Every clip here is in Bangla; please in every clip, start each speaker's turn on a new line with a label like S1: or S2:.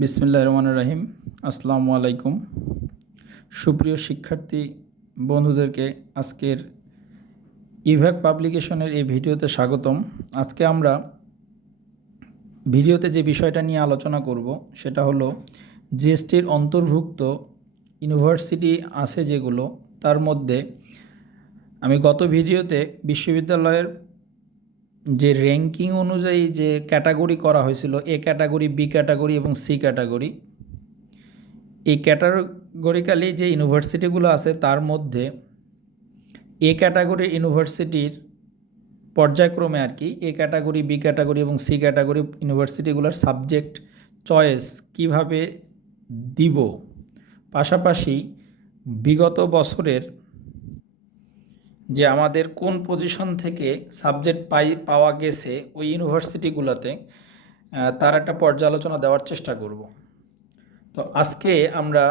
S1: বিসমিল্লাহ রহমান রাহিম। আসসালামু আলাইকুম। সুপ্রিয় শিক্ষার্থী বন্ধুদেরকে আজকের ইভ্যাক পাবলিকেশনের এই ভিডিওতে স্বাগতম। আজকে আমরা ভিডিওতে যে বিষয়টা নিয়ে আলোচনা করব সেটা হলো জিএসটির অন্তর্ভুক্ত ইউনিভার্সিটি আছে যেগুলো, তার মধ্যে আমি গত ভিডিওতে বিশ্ববিদ্যালয়ের যে র্যাঙ্কিং অনুযায়ী যে ক্যাটাগরি করা হয়েছিল এ ক্যাটাগরি বি ক্যাটাগরি এবং সি ক্যাটাগরি এই ক্যাটাগরিক্যালি যে ইউনিভার্সিটিগুলো আছে, তার মধ্যে এ ক্যাটাগরির ইউনিভার্সিটির পর্যায়ক্রমে আর কি এ ক্যাটাগরি বি ক্যাটাগরি এবং সি ক্যাটাগরি ইউনিভার্সিটিগুলোর সাবজেক্ট চয়েস কীভাবে দিব? পাশাপাশি বিগত বছরের যে আমাদের কোন পজিশন থেকে সাবজেক্ট পাই, পাওয়া গেছে ওই ইউনিভার্সিটিগুলোতে তার একটা পর্যালোচনা দেওয়ার চেষ্টা করব। তো আজকে আমরা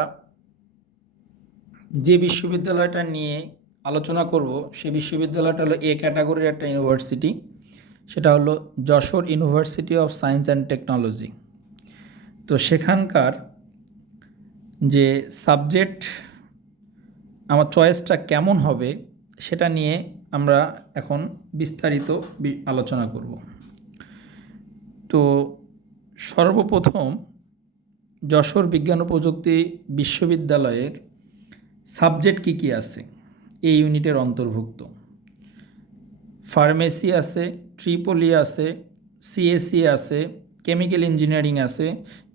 S1: যে বিশ্ববিদ্যালয়টা নিয়ে আলোচনা করব সেই বিশ্ববিদ্যালয়টা হলো এ ক্যাটাগরির একটা ইউনিভার্সিটি সেটা হলো Jashore university of science and technology তো সেখানকার যে সাবজেক্ট আমার চয়েসটা কেমন হবে সেটা নিয়ে আমরা এখন বিস্তারিত আলোচনা করব। তো সর্বপ্রথম যশোর বিজ্ঞান ও প্রযুক্তি বিশ্ববিদ্যালয়ের সাবজেক্ট কী কী আছে? এই ইউনিটের অন্তর্ভুক্ত। ফার্মেসি আছে, ট্রিপলি আছে, সিএসসি আছে, কেমিক্যাল ইঞ্জিনিয়ারিং আছে,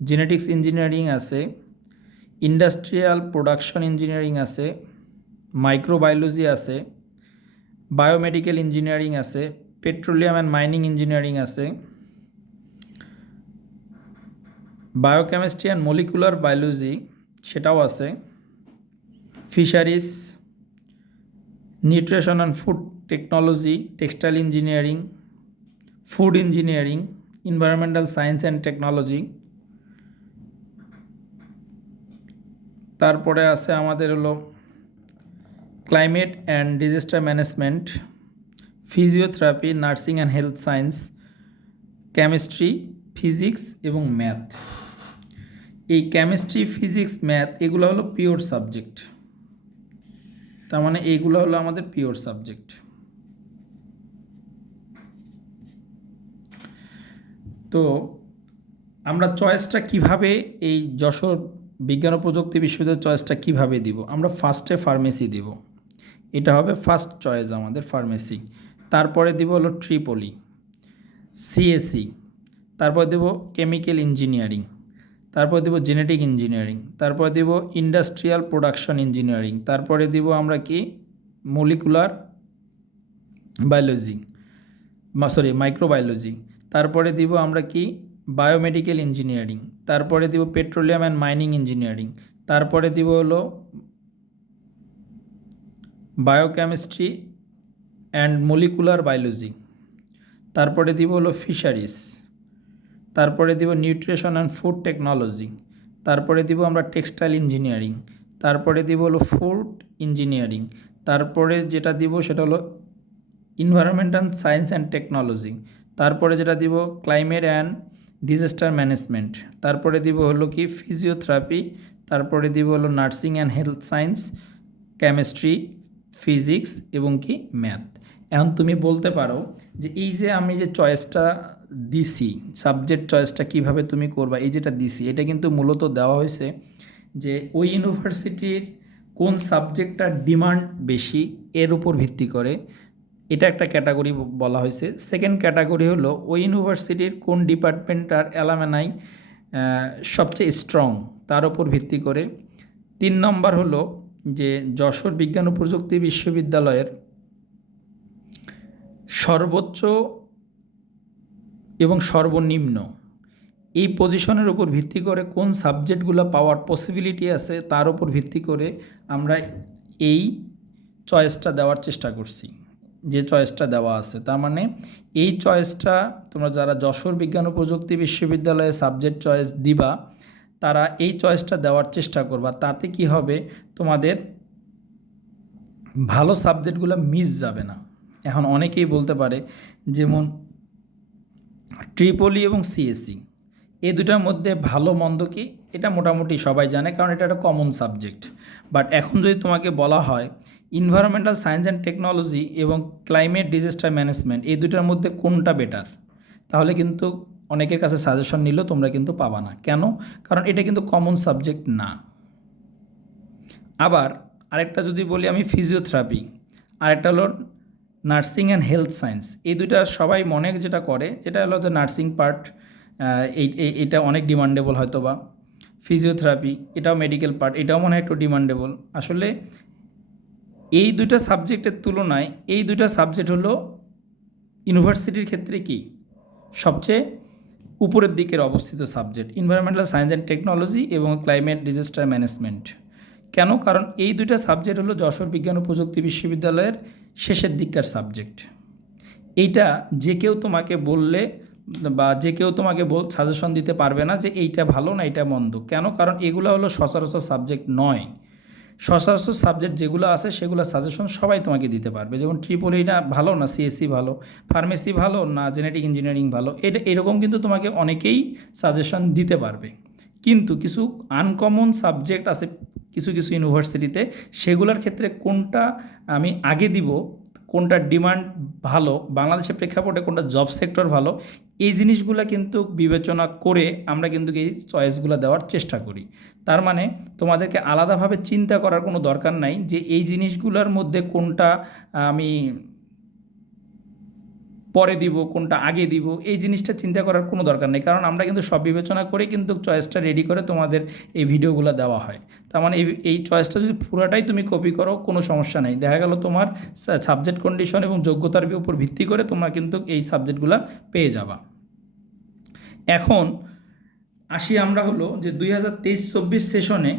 S1: জেনেটিক্স ইঞ্জিনিয়ারিং আছে, ইন্ডাস্ট্রিয়াল প্রোডাকশন ইঞ্জিনিয়ারিং আছে মাইক্রোবায়োলজি আছে বায়োমেডিক্যাল ইঞ্জিনিয়ারিং আছে, পেট্রোলিয়াম অ্যান্ড মাইনিং ইঞ্জিনিয়ারিং আছে, বায়োকেমিস্ট্রি অ্যান্ড মলিকুলার বায়োলজি সেটাও আছে, fisheries, nutrition and food technology, textile engineering, food engineering, environmental science and technology. তারপরে আছে আমাদের হলো climate and disaster management, physiotherapy, nursing and health science, chemistry, physics এবং ম্যাথ। এই কেমিস্ট্রি, ফিজিক্স, ম্যাথ এগুলো হলো পিওর সাবজেক্ট। তার মানে এইগুলো হলো আমাদের পিওর সাবজেক্ট। তো আমরা চয়েসটা কীভাবে এই যশোর বিজ্ঞান ও প্রযুক্তি বিশ্ববিদ্যালয়ের চয়েসটা কীভাবে দিব? আমরা ফার্স্টে ফার্মেসি দিব। এটা হবে ফার্স্ট চয়েস আমাদের ফার্মেসি তারপরে দিব হলো ট্রিপলি সিএসসি তারপর দেব কেমিক্যাল ইঞ্জিনিয়ারিং তারপর দেব জেনেটিক ইঞ্জিনিয়ারিং তারপর দেব ইন্ডাস্ট্রিয়াল প্রোডাকশন ইঞ্জিনিয়ারিং তারপরে দিব আমরা কি? মলিকুলার বায়োলজি সরি মাইক্রোবায়োলজি তারপরে দিব আমরা কি? বায়োমেডিক্যাল ইঞ্জিনিয়ারিং তারপরে দিব পেট্রোলিয়াম অ্যান্ড মাইনিং ইঞ্জিনিয়ারিং তারপরে দিব হলো বায়োকেমিস্ট্রি অ্যান্ড মলিকুলার বায়োলজি তারপরে দিব হলো ফিশারিস তারপরে দিব নিউট্রিশন অ্যান্ড ফুড টেকনোলজি তারপরে দিব আমরা টেক্সটাইল ইঞ্জিনিয়ারিং তারপরে দিব হলো ফুড ইঞ্জিনিয়ারিং তারপরে যেটা দিব সেটা হলো ইনভায়রনমেন্টাল সায়েন্স অ্যান্ড টেকনোলজি তারপরে যেটা দিব ক্লাইমেট অ্যান্ড ডিজাস্টার ম্যানেজমেন্ট তারপরে দিব হলো কি ফিজিওথেরাপি তারপরে দিব হলো nursing and health science chemistry physics এবং কি ম্যাথ। এখন তুমি বলতে পারো যে এই যে আমি যে চয়েসটা দিছি, সাবজেক্ট চয়েসটা কীভাবে তুমি করবা, এই যেটা দিছি, এটা কিন্তু মূলত দেওয়া হয়েছে যে ওই ইউনিভার্সিটির কোন সাবজেক্টটার ডিমান্ড বেশি এর উপর ভিত্তি করে। এটা একটা ক্যাটাগরি বলা হয়েছে। সেকেন্ড ক্যাটাগরি হলো ওই ইউনিভার্সিটির কোন ডিপার্টমেন্টটার অ্যালামেনাই সবচেয়ে স্ট্রং, তার উপর ভিত্তি করে। তিন নম্বর হলো যে যশোর বিজ্ঞান ও প্রযুক্তি বিশ্ববিদ্যালয়ের সর্বোচ্চ এবং সর্বনিম্ন এই পজিশনের উপর ভিত্তি করে কোন সাবজেক্টগুলো পাওয়ার পসিবিলিটি আছে, তার উপর ভিত্তি করে আমরা এই চয়েসটা দেওয়ার চেষ্টা করছি। যে চয়েসটা দেওয়া আছে, তার মানে এই চয়েসটা তোমরা যারা যশোর বিজ্ঞান ও প্রযুক্তি বিশ্ববিদ্যালয়ে সাবজেক্ট চয়েস দিবা তারা এই চয়েসটা দেওয়ার চেষ্টা করবা। তাতে কি হবে? তোমাদের ভালো সাবজেক্টগুলো মিস যাবে না। এখন অনেকেই বলতে পারে যেমন ট্রিপলি এবং সিএসসি। এই দুটার মধ্যে ভালো মন্দ কি? এটা মোটামুটি সবাই জানে কারণ এটা একটা কমন সাবজেক্ট বাট এখন যদি তোমাকে বলা হয় ইনভায়রনমেন্টাল সায়েন্স অ্যান্ড টেকনোলজি এবং ক্লাইমেট ডিজাস্টার ম্যানেজমেন্ট এই দুটার মধ্যে কোনটা বেটার তাহলে কিন্তু অনেকের কাছে সাজেশন নিলেও তোমরা কিন্তু পাবা না। কেন? কারণ এটা কিন্তু কমন সাবজেক্ট না। আবার আরেকটা যদি বলি আমি ফিজিওথেরাপি আরেকটা হলো নার্সিং অ্যান্ড হেলথ সায়েন্স এই দুইটা সবাই মনে যেটা করে, যেটা হলো যে নার্সিং পার্ট এটা অনেক ডিমান্ডেবল হয়তো বা ফিজিওথেরাপি এটাও মেডিকেল পার্ট এটাও মনে হয় একটু ডিমান্ডেবল আসলে এই দুইটা সাবজেক্টের তুলনায় এই দুইটা সাবজেক্ট হলো ইউনিভার্সিটির ক্ষেত্রে কি? সবচেয়ে উপরের দিকের অবস্থিত subject environmental science and technology এবং ক্লাইমেট ডিজাস্টার ম্যানেজমেন্ট কেন? কারণ এই দুইটা সাবজেক্ট হলো যশোর বিজ্ঞান ও প্রযুক্তি বিশ্ববিদ্যালয়ের শেষের দিককার সাবজেক্ট এইটা যে কেউ তোমাকে বললে বা যে কেউ তোমাকে বল সাজেশন দিতে পারবে না যে এইটা ভালো না এইটা মন্দ। কেন? কারণ এগুলো হলো সচরাচর সাবজেক্ট নয়। সচরাচর সাবজেক্ট যেগুলো আছে সেগুলো সাজেশন সবাই তোমাকে দিতে পারবে। যেমন ট্রিপল এইটা ভালো না সিএসসি ভালো ফার্মেসি ভালো না জেনেটিক ইঞ্জিনিয়ারিং ভালো, এটা এরকম কিন্তু তোমাকে অনেকেই সাজেশন দিতে পারবে। কিন্তু কিছু আনকমন সাবজেক্ট আছে কিছু কিছু ইউনিভার্সিটিতে সেগুলোর ক্ষেত্রে কোনটা আমি আগে দিব, কোনটা ডিমান্ড ভালো, বাংলাদেশের প্রেক্ষাপটে কোনটা জব সেক্টর ভালো এই জিনিসগুলো কিন্তু বিবেচনা করে আমরা কিন্তু এই চয়েসগুলো দেওয়ার চেষ্টা করি। তার মানে তোমাদেরকে আলাদাভাবে চিন্তা করার কোনো দরকার নাই যে এই জিনিসগুলোর মধ্যে কোনটা আমি পরে দিব, কোনটা আগে দিব, এই জিনিসটা চিন্তা করার কোনো দরকার নেই। কারণ আমরা কিন্তু সব বিবেচনা করে কিন্তু চয়েসটা রেডি করে তোমাদের এই ভিডিওগুলো দেওয়া হয়। তার মানে এই এই চয়েসটা যদি পুরাটাই তুমি কপি করো, কোনো সমস্যা নেই। দেখা গেল তোমার সাবজেক্ট কন্ডিশন এবং যোগ্যতার উপর ভিত্তি করে তোমরা কিন্তু এই সাবজেক্টগুলো পেয়ে যাবা। এখন আসি আমরা হলো যে দুই হাজার তেইশ চব্বিশ সেশনে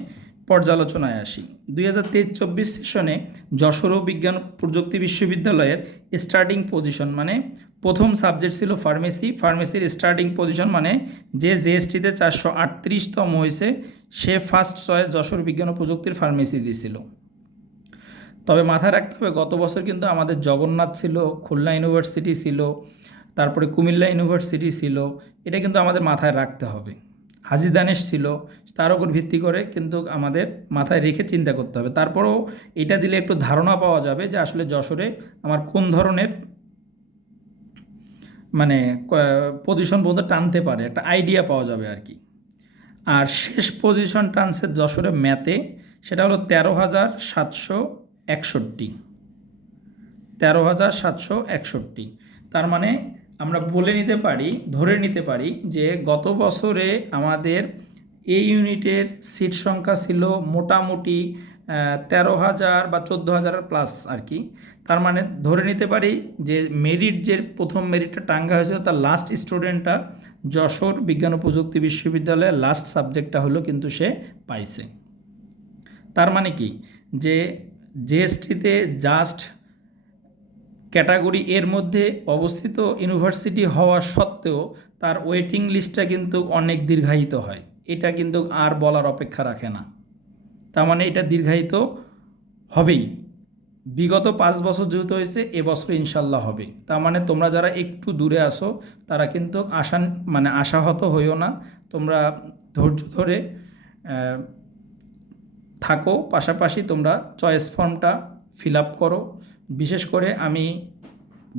S1: পর্যালোচনায় আসি। দুই হাজার তেইশ চব্বিশ সেশনে যশোর বিজ্ঞান প্রযুক্তি বিশ্ববিদ্যালয়ের স্টার্টিং পজিশন মানে প্রথম সাবজেক্ট ছিল ফার্মেসি ফার্মেসির স্টার্টিং পজিশন মানে যে জিএসটিতে চারশো আটত্রিশতম হয়েছে, সে ফার্স্ট চয়েস যশোর বিজ্ঞান ও প্রযুক্তির ফার্মেসি দিয়েছিল। তবে মাথায় রাখতে হবে, গত বছর কিন্তু আমাদের জগন্নাথ ছিল, খুলনা ইউনিভার্সিটি ছিল তারপরে কুমিল্লা ইউনিভার্সিটি ছিল, এটা কিন্তু আমাদের মাথায় রাখতে হবে। হাজি দানেশ ছিল, তার উপর ভিত্তি করে কিন্তু আমাদের মাথায় রেখে চিন্তা করতে হবে। তারপরেও এটা দিলে একটু ধারণা পাওয়া যাবে যে আসলে যশোরে আমার কোন ধরনের মানে পজিশন পর্যন্ত টানতে পারে, একটা আইডিয়া পাওয়া যাবে আর কি। আর শেষ পজিশন টানছে যশোরে ম্যাথে সেটা হলো তেরো হাজার সাতশো একষট্টি। তেরো হাজার সাতশো একষট্টি। তার মানে আমরা বলে নিতে পারি, ধরে নিতে পারি যে গত বছরে আমাদের এই ইউনিটের সিট সংখ্যা ছিল মোটামুটি তেরো হাজার বা চোদ্দ হাজার প্লাস আর কি। তার মানে ধরে নিতে পারি যে মেরিট যে প্রথম মেরিটটা টাঙ্গা হয়েছিল, তার লাস্ট স্টুডেন্টটা যশোর বিজ্ঞান ও প্রযুক্তি বিশ্ববিদ্যালয়ের লাস্ট সাবজেক্টটা হলো কিন্তু সে পাইছে। তার মানে কি? যে জিএসটিতে জাস্ট ক্যাটাগরি এর মধ্যে অবস্থিত ইউনিভার্সিটি হওয়া সত্ত্বেও তার ওয়েটিং লিস্টটা কিন্তু অনেক দীর্ঘায়িত হয়। এটা কিন্তু আর বলার অপেক্ষা রাখে না। তার মানে এটা দীর্ঘায়িত হবেই। বিগত পাঁচ বছর যেহেতু হয়েছে এবছর ইনশাল্লাহ হবে। তার মানে তোমরা যারা একটু দূরে আসো তারা কিন্তু আশা মানে আশাহত হইও না। তোমরা ধৈর্য ধরে থাকো। পাশাপাশি তোমরা চয়েস ফর্মটা ফিল আপ করো। বিশেষ করে আমি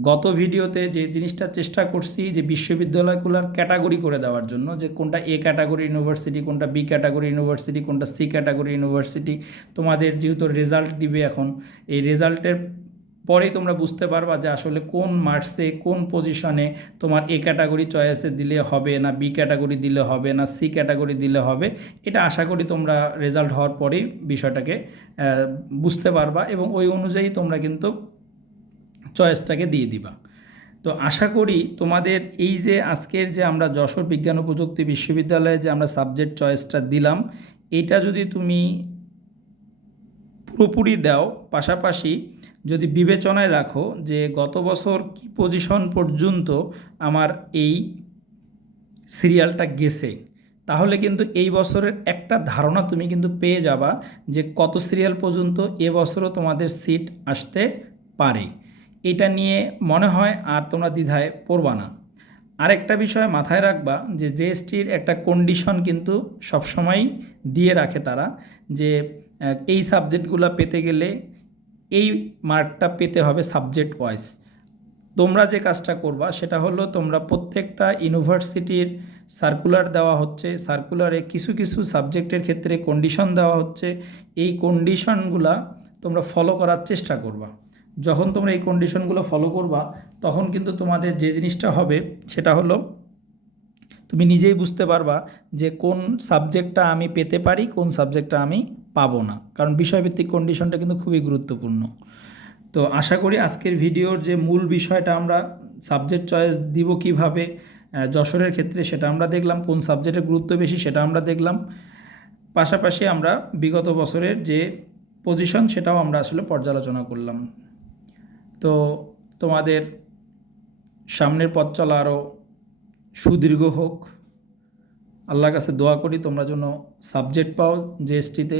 S1: গত ভিডিওতে যে জিনিসটা চেষ্টা করছি যে বিশ্ববিদ্যালয়গুলোর ক্যাটাগরি করে দেওয়ার জন্য, যে কোনটা এ ক্যাটাগরি ইউনিভার্সিটি, কোনটা বি ক্যাটাগরি ইউনিভার্সিটি, কোনটা সি ক্যাটাগরি ইউনিভার্সিটি, তোমাদের যেহেতু রেজাল্ট দিবে এখন, এই রেজাল্টের পরেই তোমরা বুঝতে পারবা যে আসলে কোন মার্কসে, কোন পজিশনে তোমার এ ক্যাটাগরি চয়েসে দিলে হবে না, বি ক্যাটাগরি দিলে হবে না, সি ক্যাটাগরি দিলে হবে। এটা আশা করি তোমরা রেজাল্ট হওয়ার পরেই বিষয়টাকে বুঝতে পারবা এবং ওই অনুযায়ী তোমরা কিন্তু চয়েসটাকে দিয়ে দিবা। তো আশা করি তোমাদের এই যে আজকের যে আমরা যশোর বিজ্ঞান ও প্রযুক্তি বিশ্ববিদ্যালয়ে যে আমরা সাবজেক্ট চয়েসটা দিলাম, এটা যদি তুমি পুরোপুরি দাও, পাশাপাশি যদি বিবেচনায় রাখো যে গত বছর কি পজিশন পর্যন্ত আমার এই সিরিয়ালটা গেছে, তাহলে কিন্তু এই বছরের একটা ধারণা তুমি কিন্তু পেয়ে যাবা যে কত সিরিয়াল পর্যন্ত এবছরও তোমাদের সিট আসতে পারে। এটা নিয়ে মনে হয় আর তোমরা দ্বিধায় পড়বা না। আরেকটা বিষয় মাথায় রাখবা যে জিএসটির একটা কন্ডিশন কিন্তু সবসময় দিয়ে রাখে তারা যে এই সাবজেক্টগুলো পেতে গেলে এই মার্কটা পেতে হবে সাবজেক্ট ওয়াইজ। তোমরা যে কাজটা করবা, সেটা হলো তোমরা প্রত্যেকটা ইউনিভার্সিটির সার্কুলার দেওয়া হচ্ছে, সার্কুলারে কিছু কিছু সাবজেক্টের ক্ষেত্রে কন্ডিশন দেওয়া হচ্ছে। এই কন্ডিশনগুলা তোমরা ফলো করার চেষ্টা করবা। যখন তোমরা এই কন্ডিশনগুলো ফলো করবা, তখন কিন্তু তোমাদের যে জিনিসটা হবে, সেটা হলো তুমি নিজেই বুঝতে পারবা যে কোন সাবজেক্টটা আমি পেতে পারি, কোন সাবজেক্টটা আমি পাবো না। কারণ বিষয়ভিত্তিক কন্ডিশনটা কিন্তু খুবই গুরুত্বপূর্ণ। তো আশা করি আজকের ভিডিওর যে মূল বিষয়টা আমরা সাবজেক্ট চয়েস দিব কীভাবে যশোরের ক্ষেত্রে সেটা আমরা দেখলাম, কোন সাবজেক্টের গুরুত্ব বেশি সেটা আমরা দেখলাম। পাশাপাশি আমরা বিগত বছরের যে পজিশন সেটাও আমরা আসলে পর্যালোচনা করলাম। তো তোমাদের সামনের পথ চলা আরও সুদীর্ঘ হোক। আল্লাহর কাছে দোয়া করি তোমরা যেন সাবজেক্ট পাও জিএসটিতে